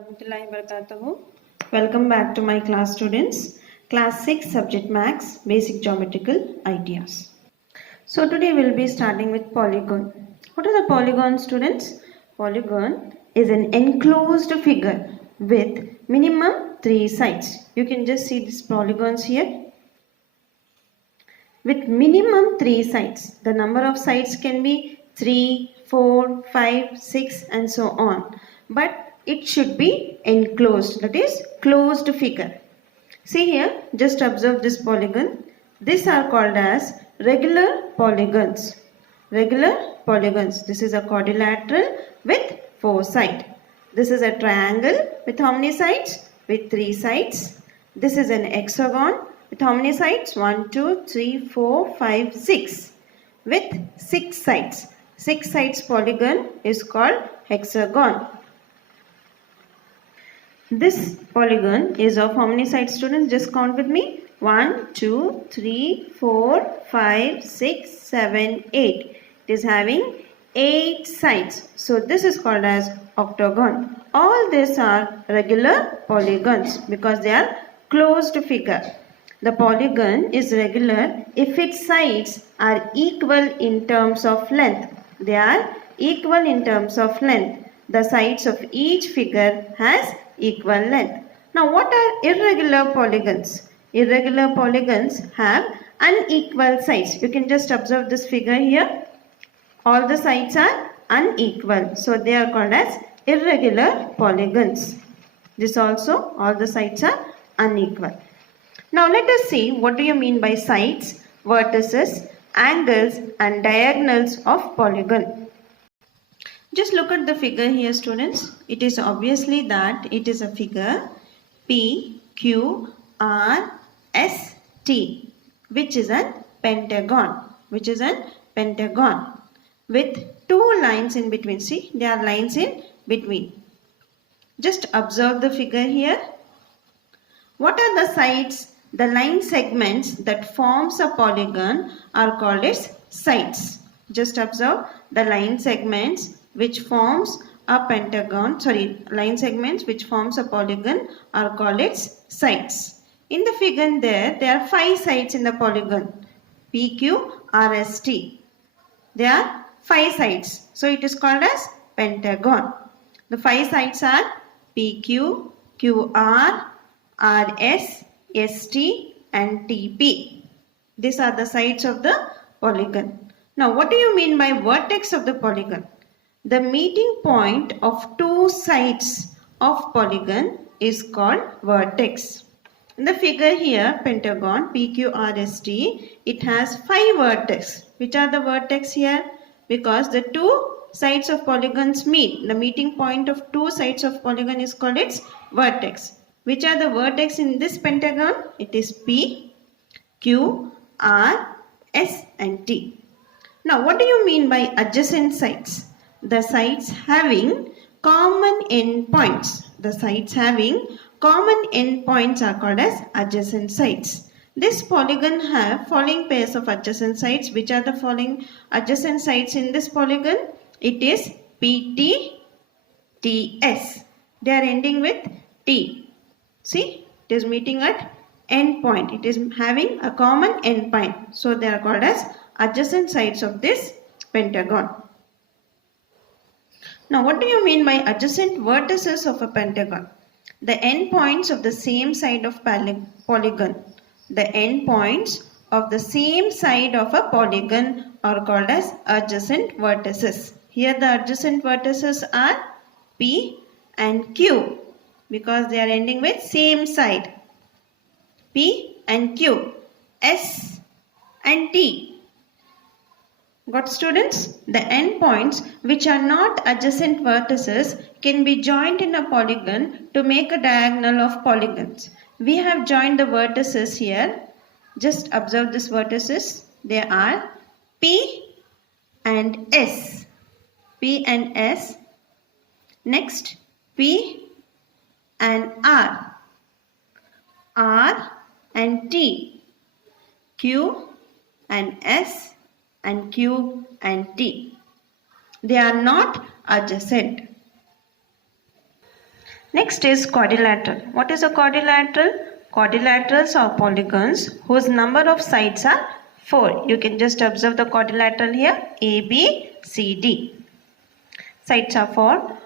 warahmatullahi wabarakatuh. Welcome back to my class students. Class 6 Subject Max Basic Geometrical Ideas. So today we'll be starting with polygon. What are the polygon, students? Polygon is an enclosed figure with minimum 3 sides. You can just see these polygons here. With minimum 3 sides. The number of sides can be 3, 4, 5, 6 and so on. But it should be enclosed, that is closed figure. See here, just observe this polygon. These are called as regular polygons. Regular polygons. This is a quadrilateral with 4 sides. This is a triangle with how many sides? With 3 sides. This is an hexagon with how many sides? 1, 2, 3, 4, 5, 6. With 6 sides. 6 sides polygon is called hexagon. This polygon is of how many sides, students? Just count with me. 1, 2, 3, 4, 5, 6, 7, 8. It is having 8 sides. So this is called as octagon. All these are regular polygons because they are closed figure. The polygon is regular if its sides are equal in terms of length. They are equal in terms of length. The sides of each figure has equal length. Now what are irregular polygons? Irregular polygons have unequal sides. You can just observe this figure here. All the sides are unequal. So they are called as irregular polygons. This also, all the sides are unequal. Now let us see what do you mean by sides, vertices, angles and diagonals of polygon. Just look at the figure here, students. It is obviously that it is a figure P, Q, R, S, T, which is a pentagon. Which is a pentagon with 2 lines in between. See, there are lines in between. Just observe the figure here. What are the sides? The line segments that forms a polygon are called its sides. Just observe the line segments which forms a pentagon, line segments which forms a polygon are called its sides. In the figure there are 5 sides in the polygon. P, Q, R, S, T. There are 5 sides. So it is called as pentagon. The 5 sides are P, Q, Q, R, R, S, ST and TP. These are the sides of the polygon. Now what do you mean by vertex of the polygon? The meeting point of 2 sides of polygon is called vertex. In the figure here, pentagon PQRST, it has 5 vertices. Which are the vertex here? Because the 2 sides of polygons meet. The meeting point of 2 sides of polygon is called its vertex. Which are the vertex in this pentagon? It is P, Q, R, S and T. Now what do you mean by adjacent sides? The sides having common endpoints. The sides having common endpoints are called as adjacent sides. This polygon have following pairs of adjacent sides. Which are the following adjacent sides in this polygon? It is PT, TS. They are ending with T. See, it is meeting at endpoint. It is having a common endpoint. So they are called as adjacent sides of this pentagon. Now what do you mean by adjacent vertices of a pentagon? The endpoints of the same side of polygon. The endpoints of the same side of a polygon are called as adjacent vertices. Here the adjacent vertices are P and Q because they are ending with same side. P and Q, S and T. Got, students? The endpoints which are not adjacent vertices can be joined in a polygon to make a diagonal of polygons. We have joined the vertices here. Just observe these vertices. They are P and S. P and S. Next, P and R. R and T. Q and S and Q and T. They are not adjacent. Next is quadrilateral. What is a quadrilateral? Quadrilaterals are polygons whose number of sides are 4. You can just observe the quadrilateral here, A, B, C, D. Sides are 4.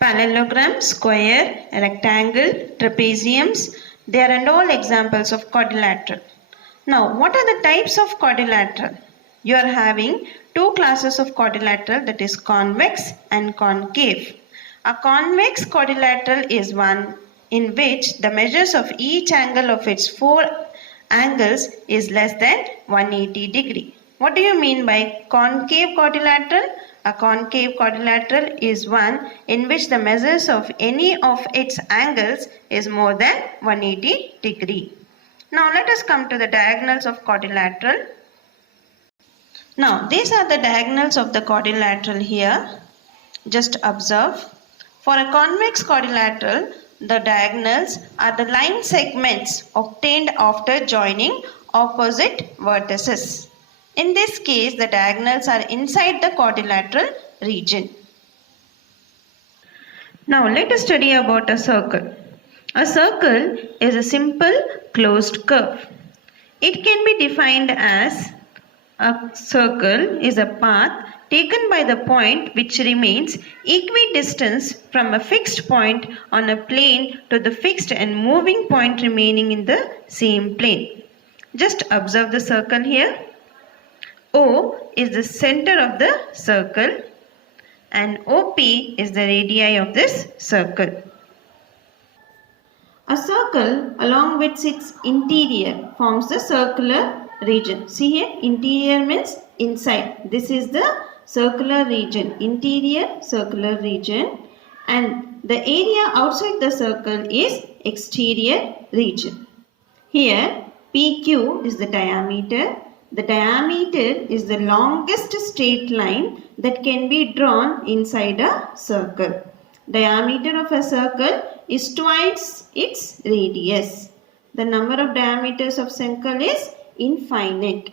Parallelogram, square, rectangle, trapeziums, they are and all examples of quadrilateral. Now, what are the types of quadrilateral? You are having two classes of quadrilateral, that is convex and concave. A convex quadrilateral is one in which the measures of each angle of its four angles is less than 180 degree. What do you mean by concave quadrilateral? A concave quadrilateral is one in which the measures of any of its angles is more than 180 degree. Now let us come to the diagonals of quadrilateral. Now these are the diagonals of the quadrilateral here. Just observe. For a convex quadrilateral, the diagonals are the line segments obtained after joining opposite vertices. In this case, the diagonals are inside the quadrilateral region. Now let us study about a circle. A circle is a simple closed curve. It can be defined as a circle is a path taken by the point which remains equidistant from a fixed point on a plane to the fixed and moving point remaining in the same plane. Just observe the circle here. O is the center of the circle and OP is the radii of this circle. A circle along with its interior forms the circular region. See here, interior means inside. This is the circular region, interior circular region, and the area outside the circle is exterior region. Here PQ is the diameter. The diameter is the longest straight line that can be drawn inside a circle. Diameter of a circle is twice its radius. The number of diameters of circle is infinite.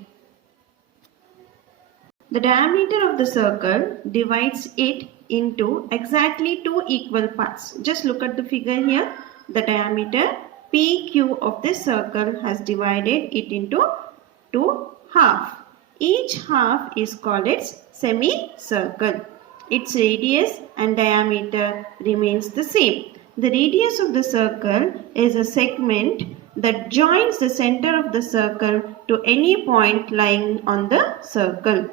The diameter of the circle divides it into exactly two equal parts. Just look at the figure here. The diameter PQ of this circle has divided it into two half. Each half is called its semicircle. Its radius and diameter remains the same. The radius of the circle is a segment that joins the center of the circle to any point lying on the circle.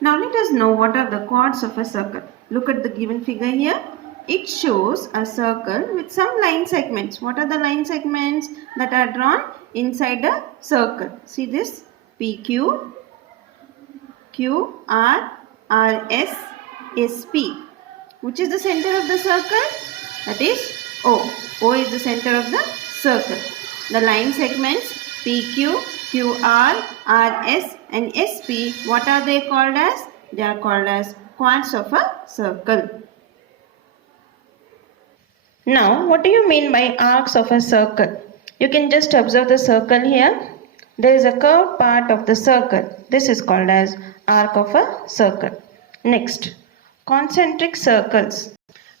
Now let us know what are the chords of a circle. Look at the given figure here. It shows a circle with some line segments. What are the line segments that are drawn inside a circle? See this, PQ, QR, RS, SP. Which is the center of the circle? That is O. O is the center of the circle. The line segments PQ, QR, RS and SP, what are they called as? They are called as chords of a circle. Now, what do you mean by arcs of a circle? You can just observe the circle here. There is a curved part of the circle. This is called as arc of a circle. Next, concentric circles.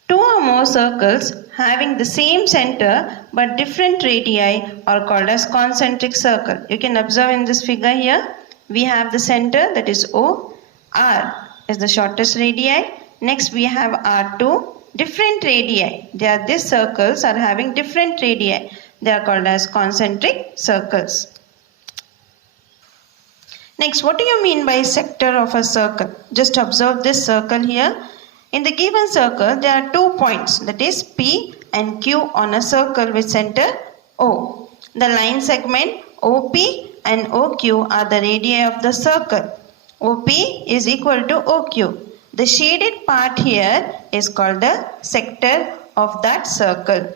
Two or more circles having the same center but different radii are called as concentric circle. You can observe in this figure here. We have the center, that is O. R is the shortest radii. Next we have R2. Different radii. These circles are having different radii. They are called as concentric circles. Next, what do you mean by sector of a circle? Just observe this circle here. In the given circle, there are 2 points, that is P and Q on a circle with center O. The line segment OP and OQ are the radii of the circle. OP is equal to OQ. The shaded part here is called the sector of that circle.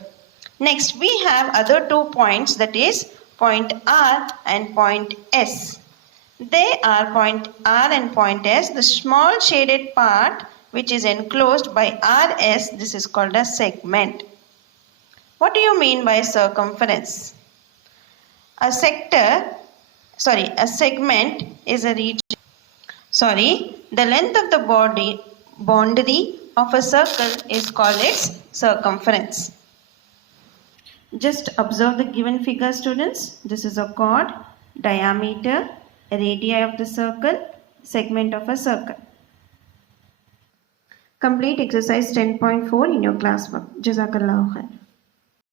Next, we have other 2 points, that is point R and point S. They are point R and point S. The small shaded part which is enclosed by RS, this is called a segment. What do you mean by circumference? A segment is a region. The length of the boundary of a circle is called its circumference. Just observe the given figure, students. This is a chord, diameter, radii of the circle, segment of a circle. Complete exercise 10.4 in your classwork. Jazakallahu khair.